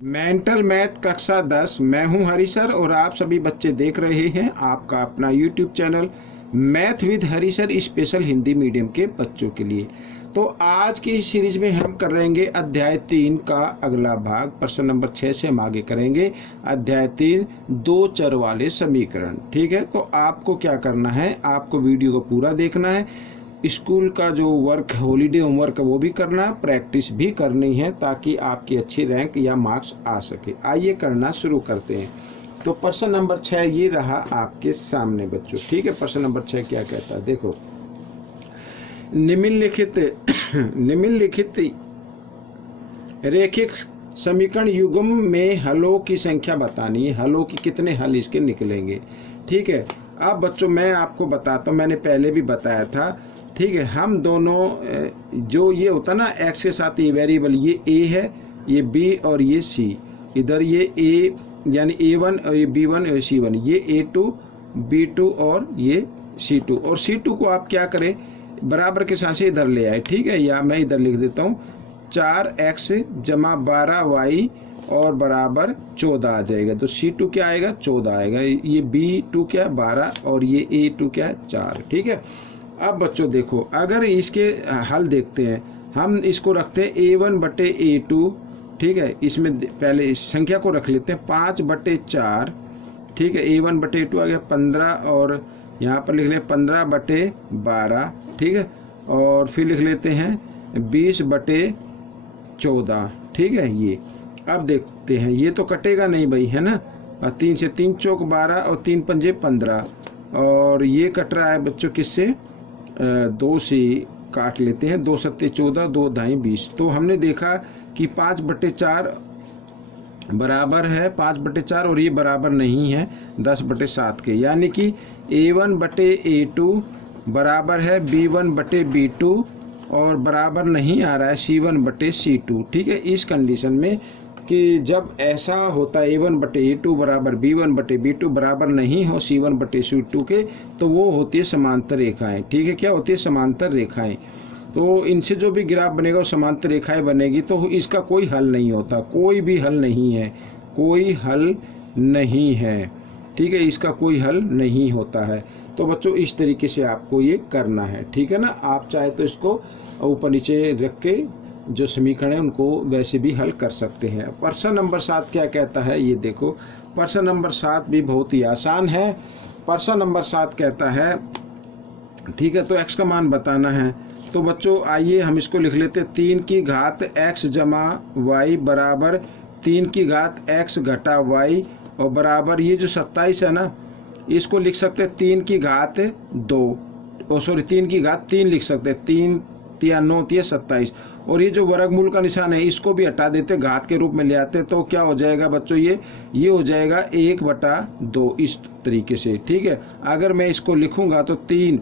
Mental math कक्षा 10। मैं हूं हरी सर और आप सभी बच्चे देख रहे हैं आपका अपना YouTube channel math with Hari sir special Hindi medium के बच्चों के लिए। तो आज की इस सीरीज में हम करेंगे अध्याय 3 का अगला भाग। प्रश्न नंबर 6 से हम आगे करेंगे अध्याय 3 दो चर वाले समीकरण। ठीक है, तो आपको क्या करना है, आपको वीडियो को पूरा देखना है। स्कूल का जो वर्क हॉलीडे होमवर्क है वो भी करना है, प्रैक्टिस भी करनी है ताकि आपकी अच्छी रैंक या मार्क्स आ सके। आइए करना शुरू करते हैं। तो प्रश्न नंबर 6 ये रहा आपके सामने बच्चों। ठीक है, प्रश्न नंबर 6 क्या कहता है, देखो। निम्नलिखित रेखिक समीकरण युग्म में हलों की संख्या बतानी है। हलों की कितने हल इसके निकलेंगे। ठीक है, अब बच्चों मैं आपको बताता हूँ, मैंने पहले भी बताया था। ठीक है, हम दोनों जो ये होता ना एक्स के साथ ये वेरिएबल, ये ए है, ये बी और ये सी। इधर ये ए यानी A1 और ये B1 और C1, ये A2 B2 और ये C2। और C2 को आप क्या करें, बराबर के साथ से इधर ले आए। ठीक है, या मैं इधर लिख देता हूँ 4x जमा 12y और बराबर 14 आ जाएगा। तो C2 क्या आएगा, 14 आएगा। ये B2 क्या है, 12 और ये A2 क्या है, 4। ठीक है, अब बच्चों देखो, अगर इसके हल देखते हैं, हम इसको रखते हैं A1/A2। ठीक है, इसमें पहले इस संख्या को रख लेते हैं 5/4। ठीक है, A1/A2 आ गया 15 और यहाँ पर लिख लें 15/12। ठीक है, और फिर लिख लेते हैं 20/14। ठीक है, ये अब देखते हैं, ये तो कटेगा नहीं भाई, है ना। और 3 से 3 चौक 12 और 3 पंजे 15, और ये कट रहा है बच्चों किससे, 2 से काट लेते हैं। 2 सत्ते 14, 2 दाएं 20। तो हमने देखा कि 5/4 बराबर है 5/4 और ये बराबर नहीं है 10/7 के, यानी कि A1/A2 बराबर है B1/B2 और बराबर नहीं आ रहा है C1/C2। ठीक है, इस कंडीशन में कि जब ऐसा होता है A1/A2 बराबर B1/B2 बराबर नहीं हो C1/C2 के, तो वो होती है समांतर रेखाएं। ठीक है, क्या होती है, समांतर रेखाएं। तो इनसे जो भी ग्राफ बनेगा वो समांतर रेखाएं बनेगी। तो इसका कोई हल नहीं होता, कोई भी हल नहीं है, कोई हल नहीं है। ठीक है, इसका कोई हल नहीं होता है। तो बच्चों इस तरीके से आपको ये करना है। ठीक है ना, आप चाहे तो इसको ऊपर नीचे रख के जो समीकरण है उनको वैसे भी हल कर सकते हैं। प्रश्न नंबर 7 क्या कहता है, ये देखो। प्रश्न नंबर 7 भी बहुत ही आसान है। प्रश्न नंबर 7 कहता है, ठीक है, तो x का मान बताना है। तो बच्चों आइए हम इसको लिख लेते हैं 3 की घात x जमा y बराबर 3 की घात x घटा y और बराबर ये जो 27 है ना, इसको लिख सकते हैं 3 की घात 2, 3 की घात 3 लिख सकते हैं। 3 या 9 या 27। और ये जो वर्गमूल का निशान है इसको भी हटा देते, घात के रूप में ले आते, तो क्या हो जाएगा बच्चों, ये हो जाएगा 1/2 इस तरीके से। ठीक है, अगर मैं इसको लिखूंगा तो 3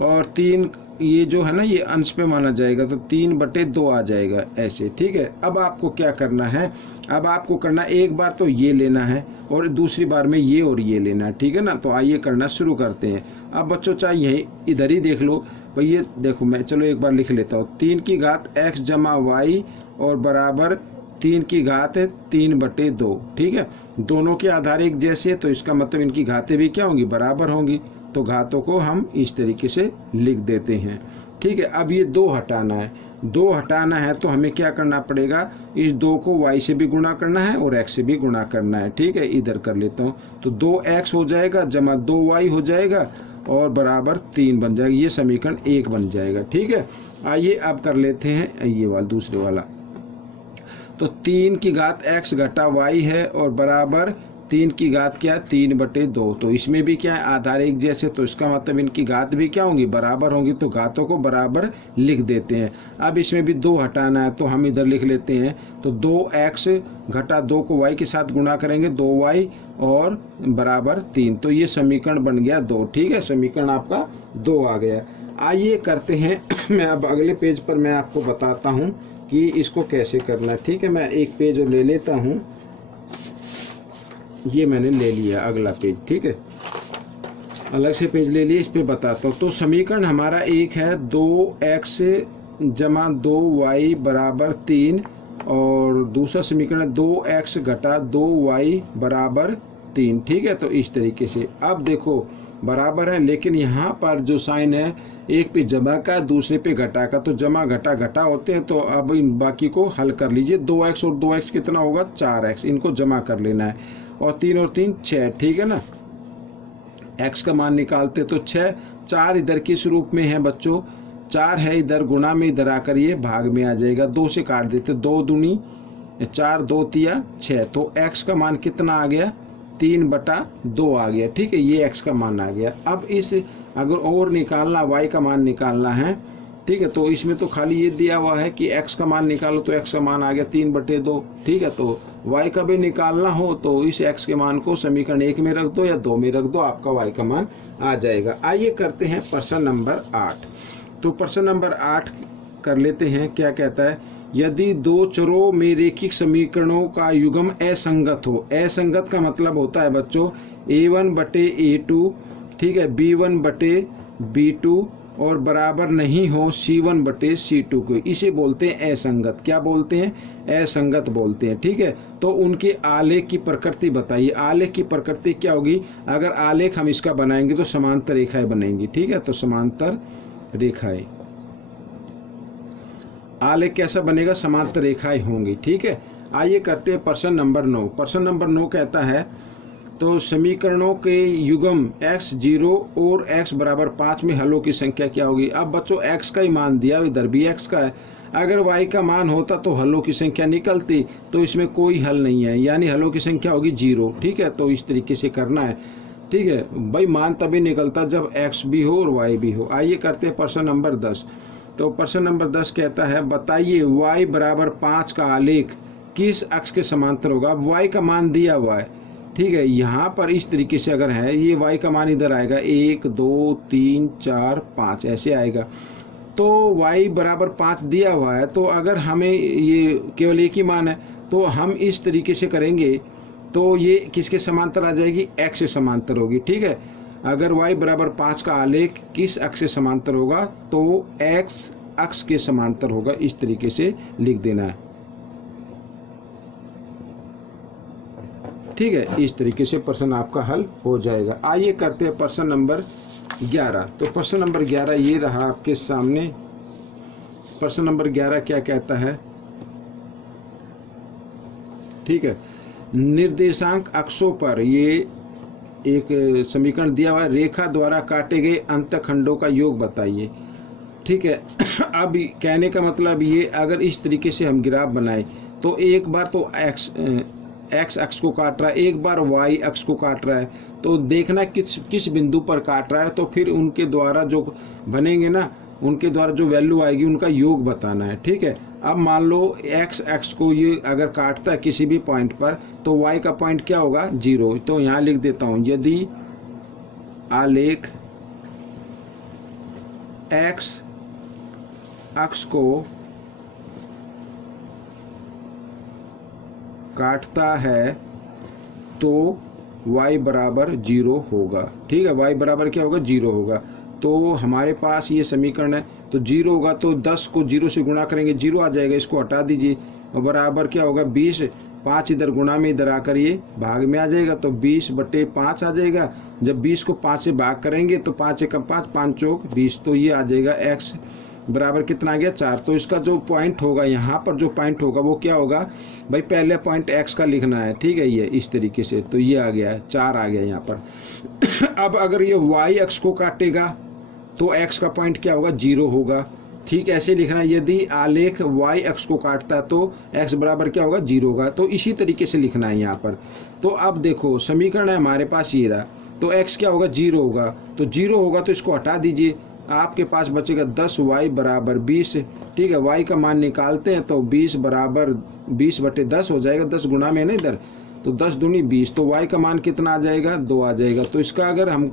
और 3 ये जो है ना ये अंश पे माना जाएगा, तो 3/2 आ जाएगा ऐसे। ठीक है, अब आपको क्या करना है, अब आपको करना एक बार तो ये लेना है और दूसरी बार में ये और ये लेना है। ठीक है ना, तो आइए करना शुरू करते हैं। अब बच्चों चाहे यही इधर ही देख लो भाई, ये देखो, मैं चलो एक बार लिख लेता हूँ 3 की घात x जमा y और बराबर 3 की घात 3/2। ठीक है, दोनों के आधार एक जैसे, तो इसका मतलब इनकी घातें भी क्या होंगी, बराबर होंगी। तो घातों को हम इस तरीके से लिख देते हैं। ठीक है, अब ये 2 हटाना है। 2 हटाना है तो हमें क्या करना पड़ेगा, इस 2 को y से भी गुणा करना है और x से भी गुणा करना है। ठीक है, इधर कर लेता हूँ, तो 2x हो जाएगा जमा 2y हो जाएगा और बराबर 3 बन जाएगा। ये समीकरण 1 बन जाएगा। ठीक है, आइए अब कर लेते हैं ये वाला, दूसरे वाला। तो 3 की घात x घटा y है और बराबर 3 की घात क्या है, 3/2। तो इसमें भी क्या है, आधार एक जैसे, तो इसका मतलब इनकी घात भी क्या होंगी, बराबर होंगी। तो घातों को बराबर लिख देते हैं। अब इसमें भी 2 हटाना है तो हम इधर लिख लेते हैं, तो 2x घटा 2 को y के साथ गुणा करेंगे, 2y और बराबर 3। तो ये समीकरण बन गया 2। ठीक है, समीकरण आपका 2 आ गया। आइए करते हैं मैं अब अगले पेज पर मैं आपको बताता हूँ कि इसको कैसे करना है। ठीक है, मैं एक पेज ले लेता हूँ, ये मैंने ले लिया अगला पेज। ठीक है, अलग से पेज ले लिया, इस पे बताता हूँ। तो समीकरण हमारा एक है 2x जमा 2y बराबर 3 और दूसरा समीकरण 2x घटा 2y बराबर 3। ठीक है, तो इस तरीके से अब देखो बराबर है, लेकिन यहाँ पर जो साइन है एक पे जमा का दूसरे पे घटा का, तो जमा घटा घटा होते हैं। तो अब इन बाकी को हल कर लीजिए। 2x और 2x कितना होगा 4x, इनको जमा कर लेना है और 3 और 3 6। ठीक है ना, x का मान निकालते तो 6, 4 इधर किस रूप में है बच्चों, 4 है इधर, गुणा में इधर आकर ये भाग में आ जाएगा। 2 से काट देते, 2 दूनी 4, 2 तिया 6, तो x का मान कितना आ गया 3/2 आ गया। ठीक है, ये x का मान आ गया। अब इस अगर और निकालना y का मान निकालना है, ठीक है, तो इसमें तो खाली ये दिया हुआ है कि x का मान निकालो, तो x का मान आ गया 3/2। ठीक है, तो y का भी निकालना हो तो इस x के मान को समीकरण 1 में रख दो या 2 में रख दो, आपका y का मान आ जाएगा। आइए करते हैं प्रश्न नंबर 8। तो प्रश्न नंबर 8 कर लेते हैं। क्या कहता है, यदि दो चरों में रैखिक समीकरणों का युग्म असंगत हो। असंगत का मतलब होता है बच्चों a1/a2, ठीक है, b1/b2 और बराबर नहीं हो c1/c2 को, इसे बोलते हैं असंगत। क्या बोलते हैं, असंगत बोलते हैं। ठीक है, तो उनके आलेख की प्रकृति बताइए। आलेख की प्रकृति क्या होगी, अगर आलेख हम इसका बनाएंगे तो समांतर रेखाएं बनेंगी। ठीक है, तो समांतर रेखाएं, आलेख कैसा बनेगा, समांतर रेखाएं होंगी। ठीक है, आइए करते हैं प्रश्न नंबर 9। प्रश्न नंबर 9 कहता है, तो समीकरणों के युग्म x0 और x बराबर 5 में हलों की संख्या क्या होगी। अब बच्चों x का ही मान दिया, इधर भी x का है, अगर y का मान होता तो हलों की संख्या निकलती, तो इसमें कोई हल नहीं है, यानी हलों की संख्या होगी 0। ठीक है, तो इस तरीके से करना है। ठीक है भाई, मान तभी निकलता जब x भी हो और y भी हो। आइए करते हैं प्रश्न नंबर 10। तो प्रश्न नंबर 10 कहता है, बताइए y बराबर 5 का आलेख किस अक्ष के समांतर होगा। अब y का मान दिया हुआ है। ठीक है, यहाँ पर इस तरीके से अगर है, ये y का मान इधर आएगा 1 2 3 4 5 ऐसे आएगा। तो y बराबर 5 दिया हुआ है, तो अगर हमें ये केवल एक ही मान है तो हम इस तरीके से करेंगे, तो ये किसके समांतर आ जाएगी, x से समांतर होगी। ठीक है, अगर y बराबर 5 का आलेख किस अक्ष से समांतर होगा, तो x अक्ष के समांतर होगा। इस तरीके से लिख देना है। ठीक है, इस तरीके से प्रश्न आपका हल हो जाएगा। आइए करते हैं प्रश्न नंबर 11। तो प्रश्न नंबर 11 ये रहा आपके सामने। प्रश्न नंबर 11 क्या कहता है, ठीक है, निर्देशांक अक्षों पर ये एक समीकरण दिया हुआ है, रेखा द्वारा काटे गए अंतखंडों का योग बताइए। ठीक है, अब कहने का मतलब ये, अगर इस तरीके से हम ग्राफ बनाए तो एक बार तो एक्स अक्ष को काट रहा है, एक बार वाई अक्ष को काट रहा है, तो देखना किस बिंदु पर काट रहा है, तो फिर उनके द्वारा जो बनेंगे ना, उनके द्वारा जो वैल्यू आएगी उनका योग बताना है। ठीक है, अब मान लो एक्स अक्ष को ये अगर काटता है किसी भी पॉइंट पर, तो वाई का पॉइंट क्या होगा 0। तो यहाँ लिख देता हूँ, यदि आलेख एक्स अक्ष को काटता है तो y बराबर 0 होगा। ठीक है, y बराबर क्या होगा 0 होगा। तो हमारे पास ये समीकरण है, तो 0 होगा तो 10 को 0 से गुणा करेंगे 0 आ जाएगा, इसको हटा दीजिए और बराबर क्या होगा 20। 5 इधर गुणा में इधर आकर ये भाग में आ जाएगा, तो 20/5 आ जाएगा। जब 20 को 5 से भाग करेंगे तो 5 × 5 5 चौक 20, तो ये आ जाएगा x बराबर कितना आ गया 4। तो इसका जो पॉइंट होगा, यहाँ पर जो पॉइंट होगा वो क्या होगा भाई, पहले पॉइंट x का लिखना है। ठीक है, ये इस तरीके से, तो ये आ गया 4 आ गया यहाँ पर। अब अगर ये y अक्ष को काटेगा तो x का पॉइंट क्या होगा 0 होगा। ठीक, ऐसे लिखना है, यदि आलेख y अक्ष को काटता है तो x बराबर क्या होगा 0 होगा। तो इसी तरीके से लिखना है यहाँ पर। तो अब देखो समीकरण है हमारे पास ये रहा, तो x क्या होगा 0 होगा, तो 0 होगा तो इसको हटा दीजिए, आपके पास बचेगा 10y बराबर 20। ठीक है, y का मान निकालते हैं तो 20 बराबर 20/10 हो जाएगा, 10 गुणा में ना इधर, तो 10 दूनी 20, तो y का मान कितना आ जाएगा 2 आ जाएगा। तो इसका अगर हम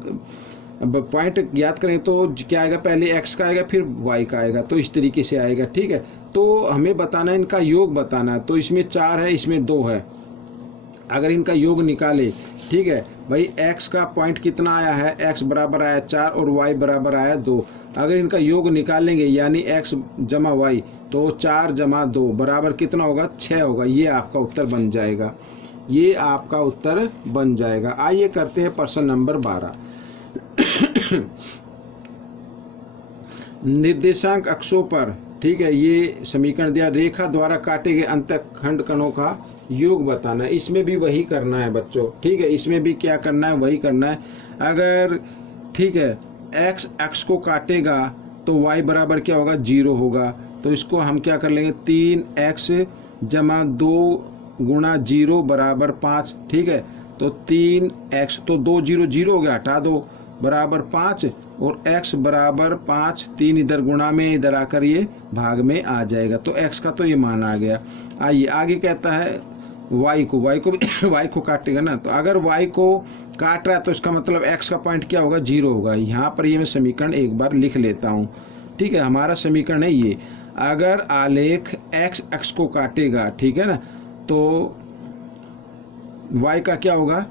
पॉइंट याद करें तो क्या आएगा, पहले x का आएगा फिर y का आएगा, तो इस तरीके से आएगा। ठीक है, तो हमें बताना है, इनका योग बताना है। तो इसमें 4 है, इसमें 2 है, अगर इनका योग निकाले, ठीक है भाई, x का पॉइंट कितना आया है, x बराबर आया 4 और y बराबर आया 2। अगर इनका योग निकालेंगे यानी x जमा y, तो 4 जमा 2 बराबर कितना होगा, 6 होगा। ये आपका उत्तर बन जाएगा, ये आपका उत्तर बन जाएगा। आइए करते हैं प्रश्न नंबर 12। निर्देशांक अक्षों पर, ठीक है, ये समीकरण दिया, रेखा द्वारा काटे गए अंतःखंड कणों का योग बताना है। इसमें भी वही करना है बच्चों, ठीक है, इसमें भी क्या करना है, वही करना है। अगर ठीक है x अक्ष को काटेगा तो y बराबर क्या होगा, 0 होगा। तो इसको हम क्या कर लेंगे, 3x जमा 2 गुणा 0 बराबर 5, ठीक है। तो 3x, तो 2 0 0 हो गया, हटा दो, बराबर 5, और x बराबर 5, 3 इधर गुणा में, इधर आकर ये भाग में आ जाएगा। तो x का तो ये मान आ गया। आइए आगे कहता है y को y को काटेगा ना, तो अगर y को काट रहा है तो इसका मतलब x का पॉइंट क्या होगा, 0 होगा। यहाँ पर ये मैं समीकरण एक बार लिख लेता हूँ, ठीक है। हमारा समीकरण है ये, अगर आलेख x अक्ष को काटेगा, ठीक है ना, तो y का क्या होगा,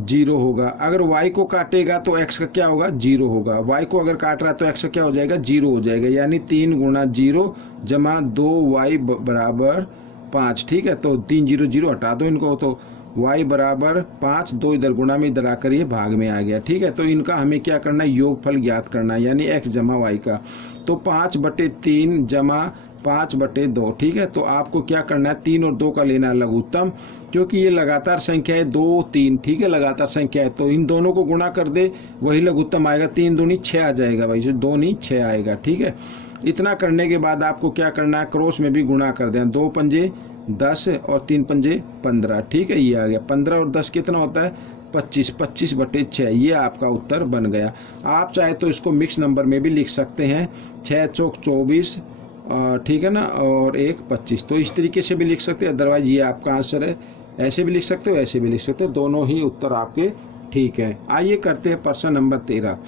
0 होगा। अगर y को काटेगा तो x का क्या होगा, 0 होगा। y को अगर काट रहा है तो x का क्या हो जाएगा, 0 हो जाएगा। यानी 3 गुणा 0 जमा 2y बराबर 5, ठीक है। तो 3 0 0 हटा दो इनको, तो y बराबर 5, 2 इधर गुणा में, इधर आकर ये भाग में आ गया, ठीक है। तो इनका हमें क्या करना है, योगफल ज्ञात करना है, यानी x जमा y का। तो 5/3 जमा 5/2, ठीक है। तो आपको क्या करना है, 3 और 2 का लेना है लघुत्तम, क्योंकि ये लगातार संख्या है, 2 3, ठीक है, लगातार संख्या है। तो इन दोनों को गुणा कर दे, वही लघुत्तम आएगा। 3 दूनी 6 आ जाएगा भाई, 2 नहीं 6 आएगा, ठीक है। इतना करने के बाद आपको क्या करना है, क्रॉस में भी गुणा कर दें, 2 पंजे 10 और 3 पंजे 15, ठीक है। ये आ गया 15 और 10 कितना होता है, 25, 25/6, ये आपका उत्तर बन गया। आप चाहे तो इसको मिक्स नंबर में भी लिख सकते हैं, 6 चौक 24, ठीक है ना, और 1 25, तो इस तरीके से भी लिख सकते हैं। अदरवाइज ये आपका आंसर है, ऐसे भी लिख सकते हो, ऐसे भी लिख सकते हो, दोनों ही उत्तर आपके ठीक है। आइए करते हैं प्रश्न नंबर 13।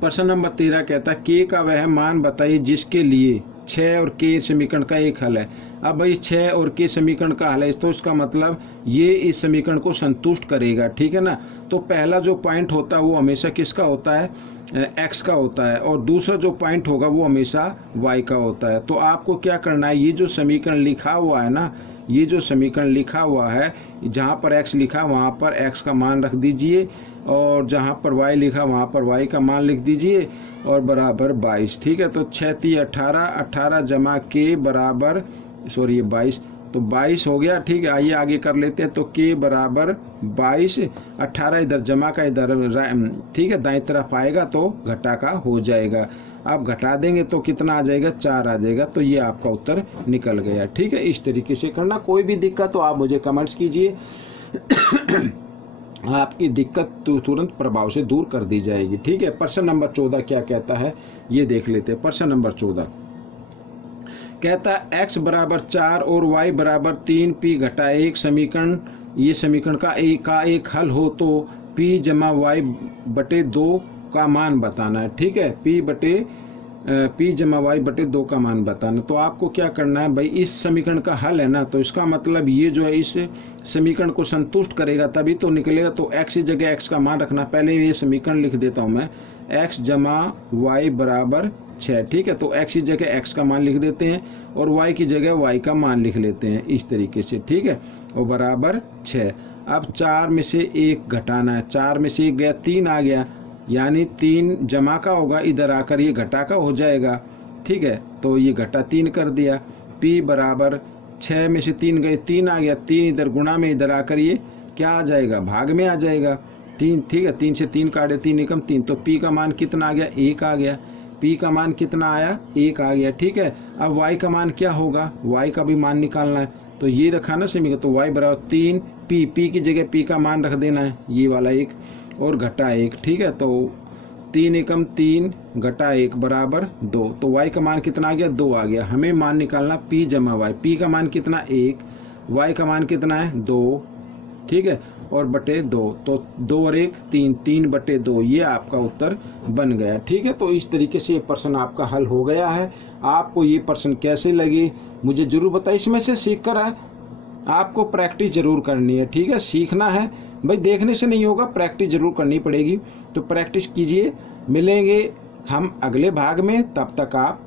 प्रश्न नंबर 13 कहता है k का वह मान बताइए जिसके लिए 6 और k समीकरण का एक हल है। अब भाई 6 और k समीकरण का हल है, तो इसका मतलब ये इस समीकरण को संतुष्ट करेगा, ठीक है ना। तो पहला जो पॉइंट होता है वो हमेशा किसका होता है, x का होता है, और दूसरा जो पॉइंट होगा वो हमेशा y का होता है। तो आपको क्या करना है, ये जो समीकरण लिखा हुआ है ना, ये जो समीकरण लिखा हुआ है, जहाँ पर x लिखा वहाँ पर x का मान रख दीजिए, और जहाँ पर y लिखा वहाँ पर y का मान लिख दीजिए, और बराबर 22, ठीक है। तो 6 3 18, 18 जमा k बराबर, सॉरी ये 22, तो 22 हो गया, ठीक है। आइए आगे कर लेते हैं। तो k बराबर 22, 18 इधर जमा का इधर, ठीक है, दाएं तरफ आएगा तो घटा का हो जाएगा। आप घटा देंगे तो कितना आ जाएगा, 4 आ जाएगा। तो ये आपका उत्तर निकल गया, ठीक है। इस तरीके से करना। कोई भी दिक्कत तो आप मुझे कमेंट्स कीजिए, आपकी दिक्कत तुरंत प्रभाव से दूर कर दी जाएगी, ठीक है। प्रश्न नंबर 14 क्या कहता है, ये देख लेते हैं। प्रश्न नंबर 14 कहता है x बराबर 4 और y बराबर 3 p घटा 1 समीकरण, ये समीकरण का एक हल हो तो p जमा y/2 का मान बताना है, ठीक है। p जमा y/2 का मान बताना। तो आपको क्या करना है भाई, इस समीकरण का हल है ना, तो इसका मतलब ये जो है इस समीकरण को संतुष्ट करेगा तभी तो निकलेगा। तो x की जगह x का मान रखना। पहले ये समीकरण लिख देता हूँ मैं, x जमा y बराबर 6, ठीक है। तो x की जगह x का मान लिख देते हैं, और y की जगह y का मान लिख लेते हैं, इस तरीके से, ठीक है, और बराबर 6। अब 4 में से 1 घटाना है, 4 में से 1 गया, 3 आ गया, यानी 3 जमा का होगा, इधर आकर ये घटा का हो जाएगा, ठीक है। तो ये घटा 3 कर दिया। p बराबर 6 में से 3 गए, 3 आ गया, 3 इधर गुणा में, इधर आकर ये क्या आ जाएगा, भाग में आ जाएगा, 3, ठीक है। 3 से 3 काटे, 3 एकम 3, तो p का मान कितना आ गया, 1 आ गया। p का मान कितना आया, 1 आ गया, ठीक है। अब y का मान क्या होगा, y का भी मान निकालना है, तो ये रखा ना समीकरण। तो y बराबर 3 p की जगह p का मान रख देना है, ये वाला 1 और घटा 1, ठीक है। तो 3 एकम 3 घटा 1 बराबर 2, तो y का मान कितना आ गया, 2 आ गया। हमें मान निकालना p जमा y, p का मान कितना 1, y का मान कितना है 2, ठीक है, और बटे 2, तो 2 और 1 3, 3/2, ये आपका उत्तर बन गया, ठीक है। तो इस तरीके से ये प्रश्न आपका हल हो गया है। आपको ये प्रश्न कैसे लगे मुझे जरूर बताइए। इसमें से सीख कर आए, आपको प्रैक्टिस जरूर करनी है, ठीक है। सीखना है भाई, देखने से नहीं होगा, प्रैक्टिस जरूर करनी पड़ेगी। तो प्रैक्टिस कीजिए। मिलेंगे हम अगले भाग में, तब तक आप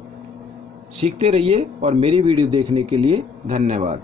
सीखते रहिए और मेरी वीडियो देखने के लिए धन्यवाद।